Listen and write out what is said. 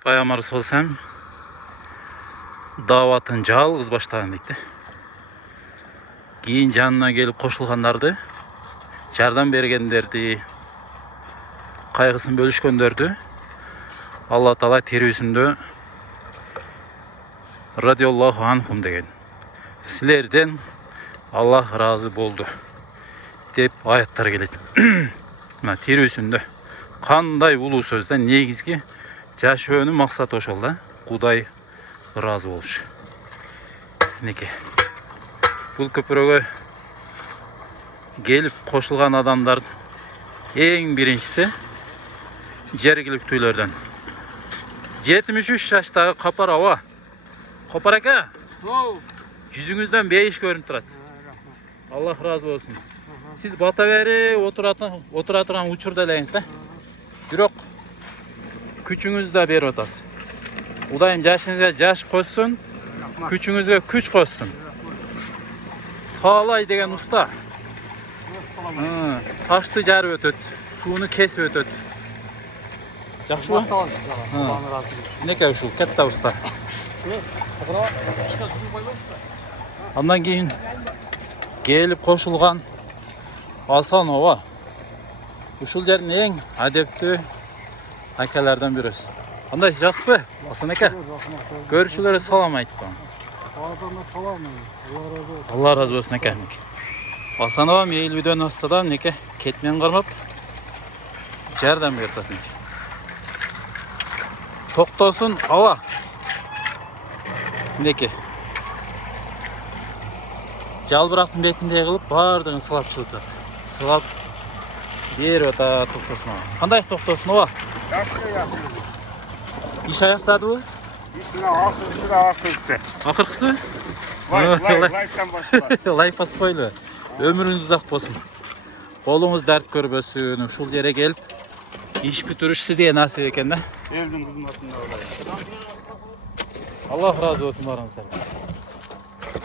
Баямар солсам даватын жалғыз баштаған дейді. Кейін жанына келіп қосылғандарды, жардам бергендерді, қайғысын бөлішкендерді Алла Таала тербесінде радиаллаху анхум деген. Сілерден Аллах разы болды деп аяттар келеді. Мына тербесінде қандай улуу сөзден негізгі жашөөнүн максаты ошол да, Кудай разы болуш. Мінекей. Бұл көпірөөгө келіп қосылған адамдар ең біріншісі жергиликтүүлөрдөн 73 жаштагы Капар аба. Капар ака, жүзүңүздөн бейиш көрүнүп турат. Аллах разы болсын. Сиз бата бери отура турган учурда элеңиз да. Бирок күчүңүздү да берип атасыз. Кудайым жашыңызга жаш кошсун, күчүңүзгө күч кошсун. Каалай деген уста. Ташты жарып өтөт, сууну кесип өтөт. Жакшыбы? Неке ушул кетта уста. Андан кийин келип кошулган Асан аба. Ушул жердин эң адептүү акалардан бирөөсү. Кандай жакшысызбы? Асан ака. Көрүүчүлөргө салам айтып коюң. Алла разы болсын ака. Асан аба мейил видеону астадан неке кетмен кармап жардам берип атат. Токтосун аба. Неке. Жалбырактын бетиндей кылып бардыгын сылап чыгып атат. Сылап берип атат токтосун аба. Кандай токтосун аба? İş ayaktaydı bu? Akırkısı? Like'tan başla. Like basıp koylu. Ömrünüz uzak olsun. Kolunuz dert görmesin. Uşul yere gelip iş bitiriş size nasip eken de. Evdim kızım altında olayım. Allah razı olsun baranızlar.